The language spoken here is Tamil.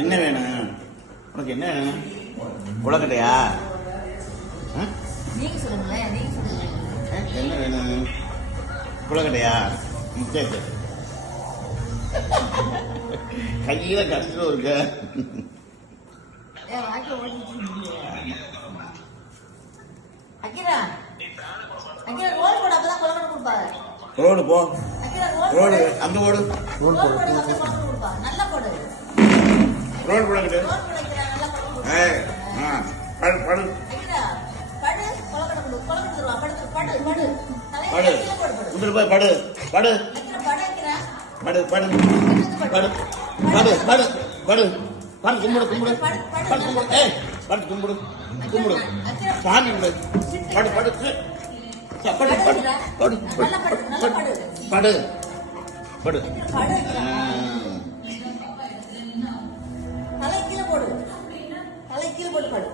என்ன வேணும் உனக்கு? என்ன வேணும்? குளக்கட்டையா? நீங்க சொல்லுங்களேன். நீங்க சொல்லுங்க. என்ன வேணும்? குளக்கட்டையா? சரி கையில கஷ்டம் இருக்க. ரோடு போ. ரோடு அந்த ஓடு. ரோடு போடுறது. படு படு படு உதிர போய் படு படு படு படு படு படு படு படு படு கும்பிடு கும்பிடு படு கும்பிடு. ஏய் படு கும்பிடு கும்பிடு சாமி கும்பிடு. படு படு படு படு படு படு படு. தலை கீழே போடு. தலை கீழே போட்டு படு.